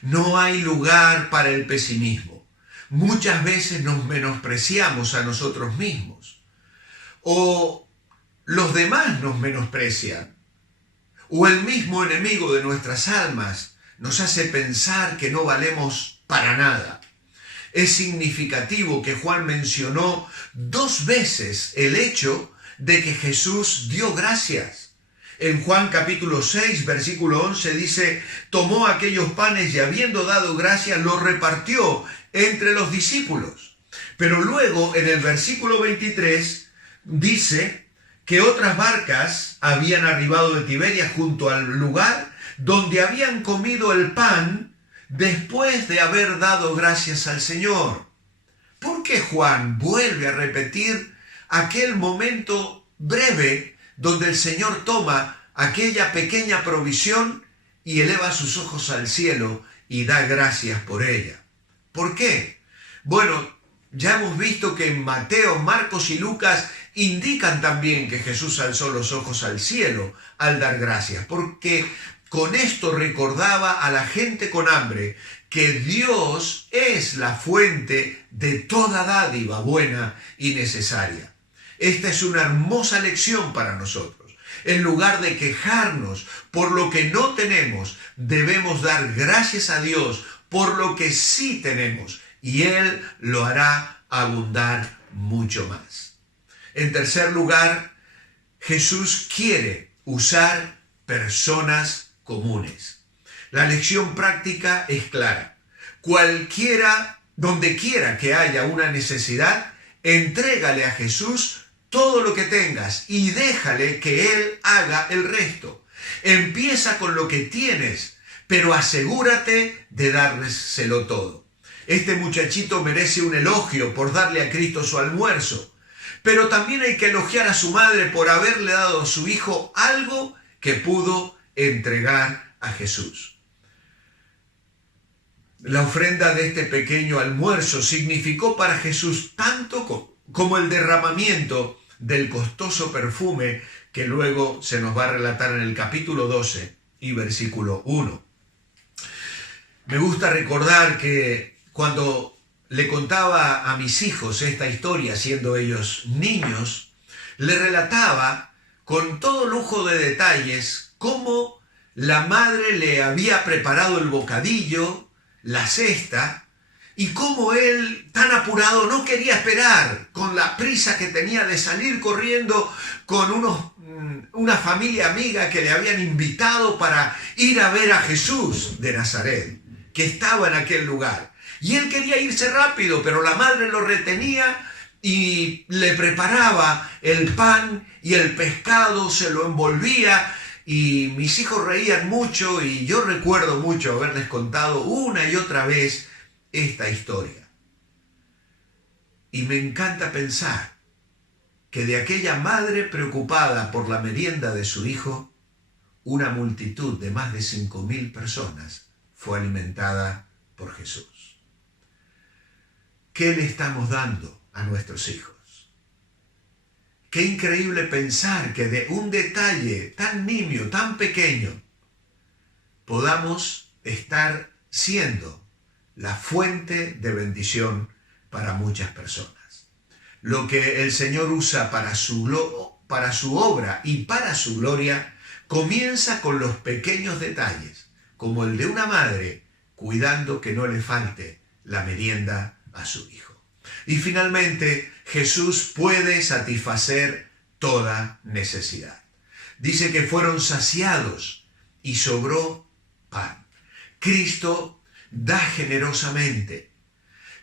No hay lugar para el pesimismo. Muchas veces nos menospreciamos a nosotros mismos. O los demás nos menosprecian. O el mismo enemigo de nuestras almas nos hace pensar que no valemos para nada. Es significativo que Juan mencionó 2 veces el hecho de que Jesús dio gracias. En Juan capítulo 6, versículo 11 dice, tomó aquellos panes y habiendo dado gracias, los repartió entre los discípulos. Pero luego en el versículo 23 dice que otras barcas habían arribado de Tiberias junto al lugar donde habían comido el pan después de haber dado gracias al Señor. ¿Por qué Juan vuelve a repetir aquel momento breve donde el Señor toma aquella pequeña provisión y eleva sus ojos al cielo y da gracias por ella? ¿Por qué? Bueno, ya hemos visto que en Mateo, Marcos y Lucas indican también que Jesús alzó los ojos al cielo al dar gracias, porque con esto recordaba a la gente con hambre que Dios es la fuente de toda dádiva buena y necesaria. Esta es una hermosa lección para nosotros. En lugar de quejarnos por lo que no tenemos, debemos dar gracias a Dios por lo que sí tenemos, y Él lo hará abundar mucho más. En tercer lugar, Jesús quiere usar personas comunes. La lección práctica es clara. Cualquiera, donde quiera que haya una necesidad, entrégale a Jesús todo lo que tengas y déjale que Él haga el resto. Empieza con lo que tienes, pero asegúrate de dárselo todo. Este muchachito merece un elogio por darle a Cristo su almuerzo, Pero también hay que elogiar a su madre por haberle dado a su hijo algo que pudo entregar a Jesús. La ofrenda de este pequeño almuerzo significó para Jesús tanto como el derramamiento del costoso perfume que luego se nos va a relatar en el capítulo 12 y versículo 1. Me gusta recordar que cuando le contaba a mis hijos esta historia, siendo ellos niños, le relataba con todo lujo de detalles cómo la madre le había preparado el bocadillo, la cesta, y cómo él, tan apurado, no quería esperar, con la prisa que tenía de salir corriendo con una familia amiga que le habían invitado para ir a ver a Jesús de Nazaret, que estaba en aquel lugar. Y él quería irse rápido, pero la madre lo retenía y le preparaba el pan y el pescado, se lo envolvía. Y mis hijos reían mucho y yo recuerdo mucho haberles contado una y otra vez esta historia. Y me encanta pensar que de aquella madre preocupada por la merienda de su hijo, una multitud de más de 5.000 personas fue alimentada por Jesús. ¿Qué le estamos dando a nuestros hijos? Qué increíble pensar que de un detalle tan nimio, tan pequeño, podamos estar siendo la fuente de bendición para muchas personas. Lo que el Señor usa para su obra y para su gloria comienza con los pequeños detalles, como el de una madre cuidando que no le falte la merienda a su hijo. Y finalmente, Jesús puede satisfacer toda necesidad. Dice que fueron saciados y sobró pan. Cristo da generosamente.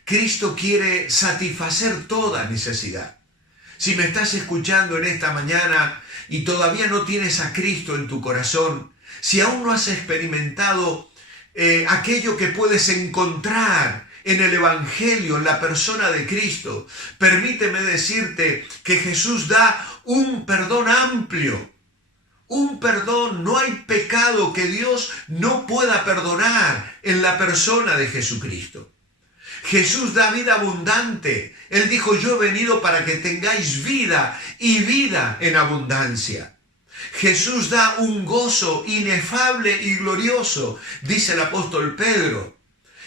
Cristo quiere satisfacer toda necesidad. Si me estás escuchando en esta mañana y todavía no tienes a Cristo en tu corazón, si aún no has experimentado aquello que puedes encontrar en el Evangelio, en la persona de Cristo, permíteme decirte que Jesús da un perdón amplio. Un perdón, no hay pecado que Dios no pueda perdonar en la persona de Jesucristo. Jesús da vida abundante. Él dijo, yo he venido para que tengáis vida y vida en abundancia. Jesús da un gozo inefable y glorioso, dice el apóstol Pedro.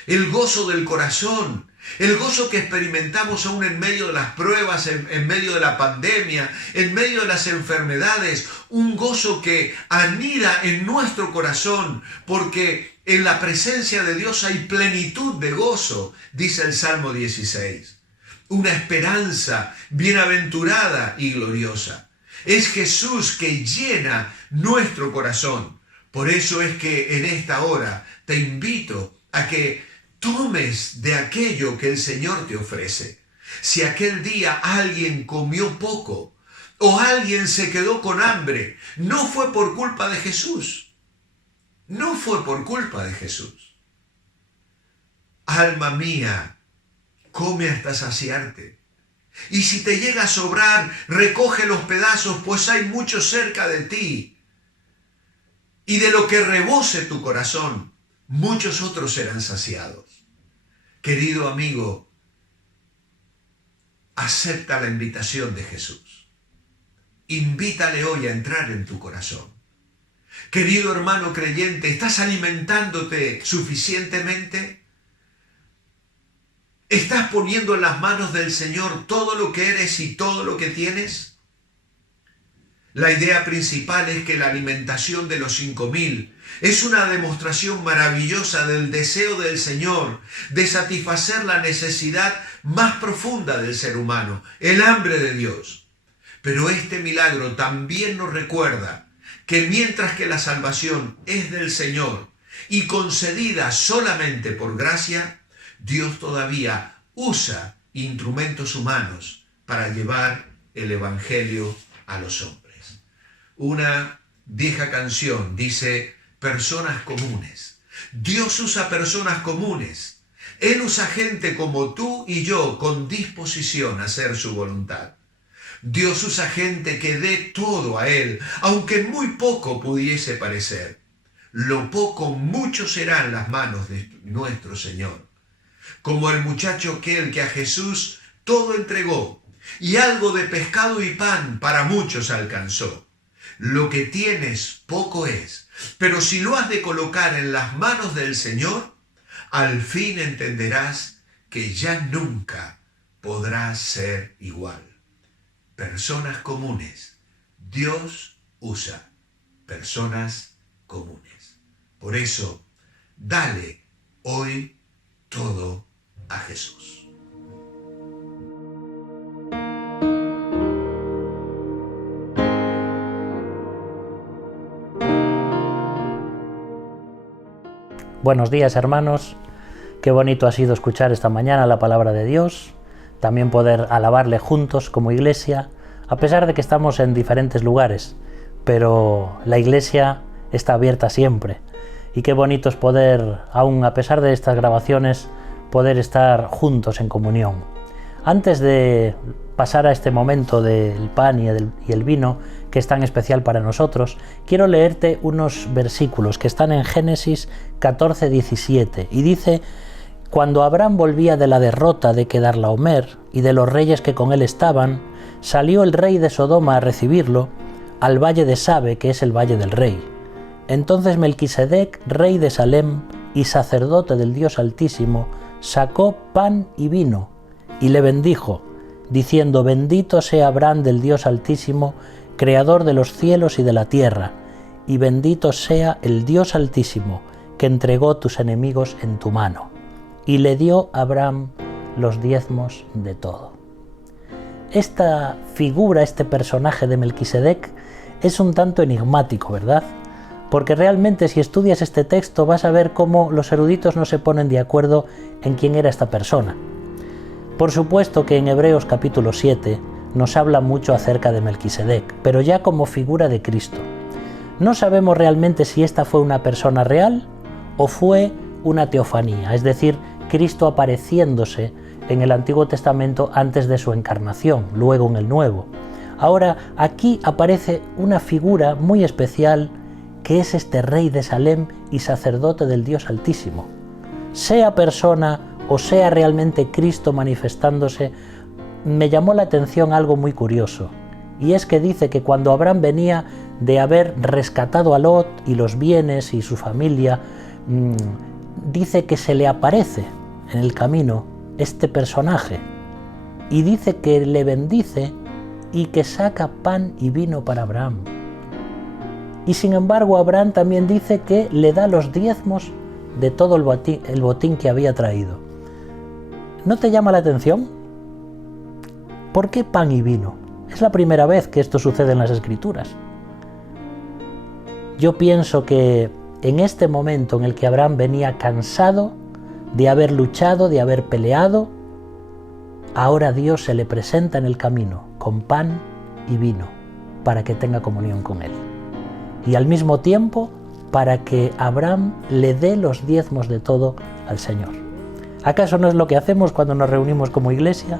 El gozo del corazón, el gozo que experimentamos aún en medio de las pruebas, en medio de la pandemia, en medio de las enfermedades, un gozo que anida en nuestro corazón, porque en la presencia de Dios hay plenitud de gozo, dice el Salmo 16. Una esperanza bienaventurada y gloriosa. Es Jesús que llena nuestro corazón. Por eso es que en esta hora te invito a que tomes de aquello que el Señor te ofrece. Si aquel día alguien comió poco o alguien se quedó con hambre, no fue por culpa de Jesús. No fue por culpa de Jesús. Alma mía, come hasta saciarte. Y si te llega a sobrar, recoge los pedazos, pues hay mucho cerca de ti. Y de lo que rebose tu corazón, muchos otros serán saciados. Querido amigo, acepta la invitación de Jesús. Invítale hoy a entrar en tu corazón. Querido hermano creyente, ¿estás alimentándote suficientemente? ¿Estás poniendo en las manos del Señor todo lo que eres y todo lo que tienes? La idea principal es que la alimentación de los 5.000 es una demostración maravillosa del deseo del Señor de satisfacer la necesidad más profunda del ser humano, el hambre de Dios. Pero este milagro también nos recuerda que mientras que la salvación es del Señor y concedida solamente por gracia, Dios todavía usa instrumentos humanos para llevar el Evangelio a los hombres. Una vieja canción dice, personas comunes. Dios usa personas comunes. Él usa gente como tú y yo con disposición a hacer su voluntad. Dios usa gente que dé todo a Él, aunque muy poco pudiese parecer. Lo poco, mucho será en las manos de nuestro Señor. Como el muchacho aquel que a Jesús todo entregó, y algo de pescado y pan para muchos alcanzó. Lo que tienes poco es, pero si lo has de colocar en las manos del Señor, al fin entenderás que ya nunca podrás ser igual. Personas comunes. Dios usa personas comunes. Por eso, dale hoy todo a Jesús. Buenos días, hermanos. Qué bonito ha sido escuchar esta mañana la palabra de Dios, también poder alabarle juntos como iglesia, a pesar de que estamos en diferentes lugares, pero la iglesia está abierta siempre. Y qué bonito es poder, aún a pesar de estas grabaciones, poder estar juntos en comunión. Antes de pasar a este momento del pan y el vino, que es tan especial para nosotros, quiero leerte unos versículos que están en Génesis 14:17, y dice: cuando Abraham volvía de la derrota de Quedarlaomer y de los reyes que con él estaban, salió el rey de Sodoma a recibirlo al valle de Sabe, que es el valle del rey. Entonces Melquisedec, rey de Salem y sacerdote del Dios Altísimo, sacó pan y vino y le bendijo, diciendo: bendito sea Abraham del Dios Altísimo, creador de los cielos y de la tierra, y bendito sea el Dios Altísimo, que entregó tus enemigos en tu mano. Y le dio a Abraham los diezmos de todo. Esta figura, este personaje de Melquisedec, es un tanto enigmático, ¿verdad? Porque realmente si estudias este texto vas a ver cómo los eruditos no se ponen de acuerdo en quién era esta persona. Por supuesto que en Hebreos capítulo 7 nos habla mucho acerca de Melquisedec, pero ya como figura de Cristo. No sabemos realmente si esta fue una persona real o fue una teofanía, es decir, Cristo apareciéndose en el Antiguo Testamento antes de su encarnación, luego en el Nuevo. Ahora, aquí aparece una figura muy especial que es este rey de Salem y sacerdote del Dios Altísimo. Sea persona o sea realmente Cristo manifestándose, me llamó la atención algo muy curioso, y es que dice que cuando Abraham venía de haber rescatado a Lot y los bienes y su familia, dice que se le aparece en el camino este personaje, y dice que le bendice y que saca pan y vino para Abraham. Y sin embargo Abraham también dice que le da los diezmos de todo el botín que había traído. ¿No te llama la atención? ¿Por qué pan y vino? Es la primera vez que esto sucede en las Escrituras. Yo pienso que en este momento en el que Abraham venía cansado de haber luchado, de haber peleado, ahora Dios se le presenta en el camino con pan y vino para que tenga comunión con él. Y al mismo tiempo para que Abraham le dé los diezmos de todo al Señor. ¿Acaso no es lo que hacemos cuando nos reunimos como iglesia?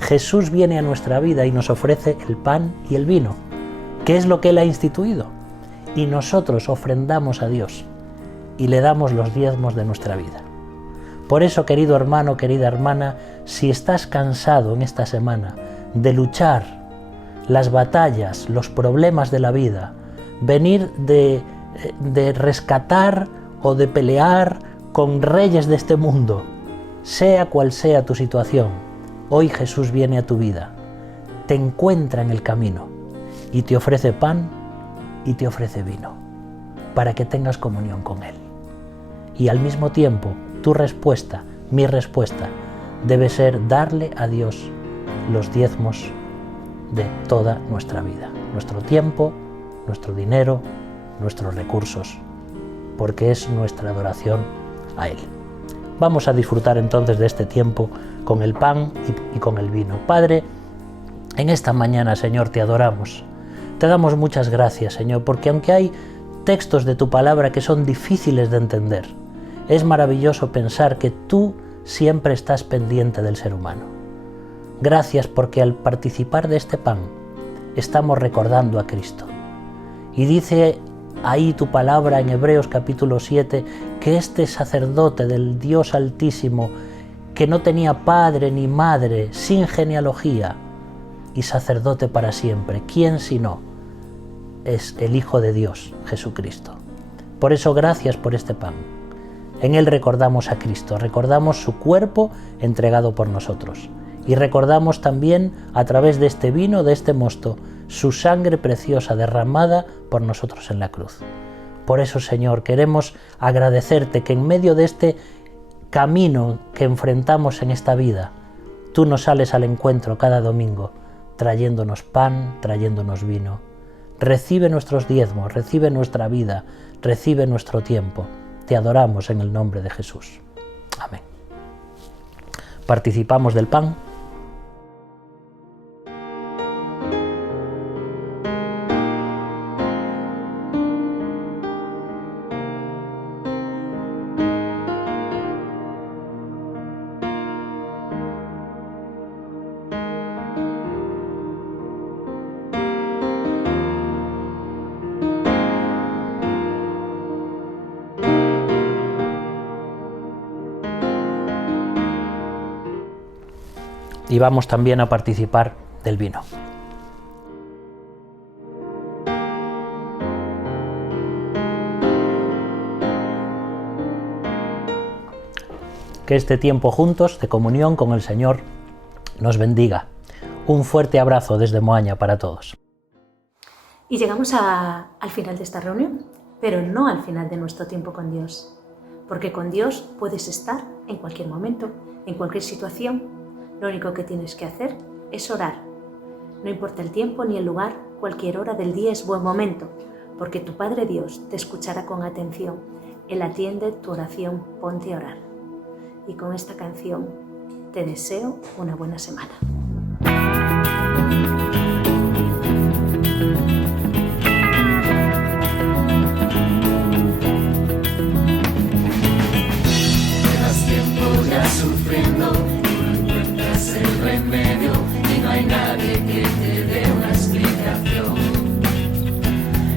Jesús viene a nuestra vida y nos ofrece el pan y el vino, que es lo que Él ha instituido, y nosotros ofrendamos a Dios y le damos los diezmos de nuestra vida. Por eso, querido hermano, querida hermana, si estás cansado en esta semana de luchar las batallas, los problemas de la vida, venir de rescatar o de pelear con reyes de este mundo, sea cual sea tu situación, hoy Jesús viene a tu vida, te encuentra en el camino y te ofrece pan y te ofrece vino para que tengas comunión con Él. Y al mismo tiempo, tu respuesta, mi respuesta, debe ser darle a Dios los diezmos de toda nuestra vida, nuestro tiempo, nuestro dinero, nuestros recursos, porque es nuestra adoración a Él. Vamos a disfrutar entonces de este tiempo con el pan y con el vino. Padre, en esta mañana, Señor, te adoramos. Te damos muchas gracias, Señor, porque aunque hay textos de tu palabra que son difíciles de entender, es maravilloso pensar que tú siempre estás pendiente del ser humano. Gracias porque al participar de este pan estamos recordando a Cristo. Y dice ahí tu palabra en Hebreos capítulo 7 que este sacerdote del Dios Altísimo, que no tenía padre ni madre, sin genealogía y sacerdote para siempre, ¿quién sino? Es el Hijo de Dios, Jesucristo. Por eso gracias por este pan. En él recordamos a Cristo, recordamos su cuerpo entregado por nosotros y recordamos también a través de este vino, de este mosto, su sangre preciosa derramada por nosotros en la cruz. Por eso, Señor, queremos agradecerte que en medio de este camino que enfrentamos en esta vida, tú nos sales al encuentro cada domingo, trayéndonos pan, trayéndonos vino. Recibe nuestros diezmos, recibe nuestra vida, recibe nuestro tiempo. Te adoramos en el nombre de Jesús. Amén. Participamos del pan. Y vamos también a participar del vino. Que este tiempo juntos de comunión con el Señor nos bendiga. Un fuerte abrazo desde Moaña para todos. Y llegamos al final de esta reunión, pero no al final de nuestro tiempo con Dios. Porque con Dios puedes estar en cualquier momento, en cualquier situación. Lo único que tienes que hacer es orar. No importa el tiempo ni el lugar, cualquier hora del día es buen momento, porque tu Padre Dios te escuchará con atención. Él atiende tu oración, ponte a orar. Y con esta canción te deseo una buena semana. Llevas tiempo ya sufriendo, el remedio y no hay nadie que te dé una explicación.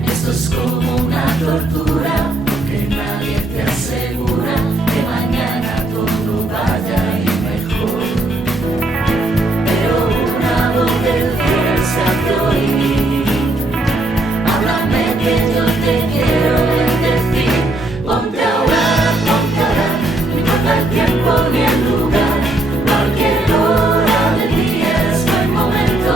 Esto es como una tortura, porque nadie te asegura que mañana todo vaya a ir mejor. Pero una voz del cielo se hace oír, háblame que yo te quiero bendecir. Ponte a orar, no importa el tiempo ni el lugar, cualquier hora del día es buen momento,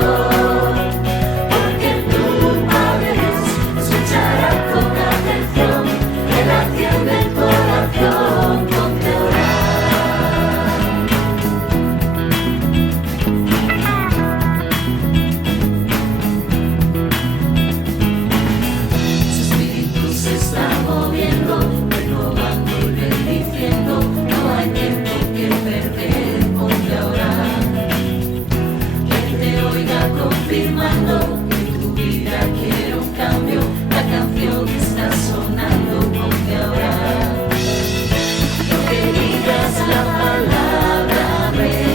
porque tu Padre Dios escuchará con atención, Él atiende el corazón, ponte a orar. Su espíritu se está moviendo, renovando y bendiciendo, no hay tiempo que perder. Confirmando que tu vida quiere un cambio, la canción está sonando, ponte a orar. No que digas la palabra rey,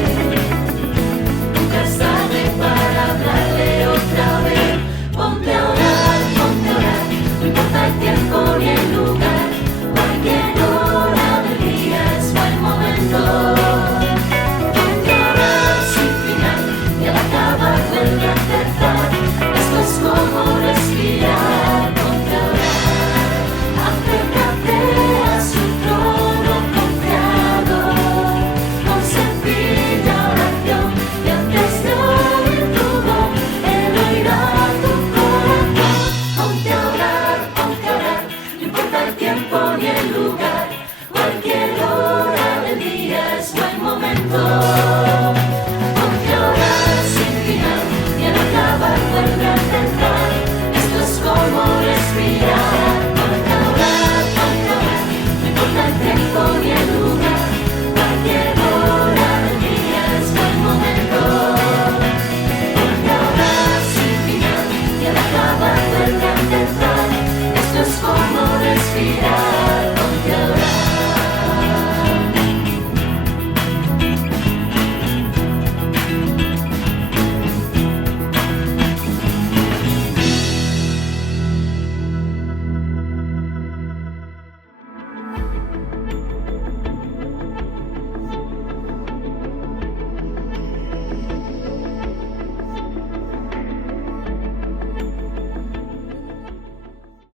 nunca es tarde para hablarle otra vez. Ponte a orar, no importa el tiempo ni el lugar, cualquier hora del día es buen momento. Esto es como respirar, ponte a orar, acércate a su trono confiado, con sencilla oración, y antes de oír tu voz, Él oirá tu corazón. Ponte a orar, no importa el tiempo ni el lugar, cualquier hora del día es buen momento. Esto es como respirar, ponte a orar, no importa el tiempo ni el lugar, cualquier hora del día es buen momento. Ponte a orar sin final y al acabar vuelve a empezar, esto es como respirar.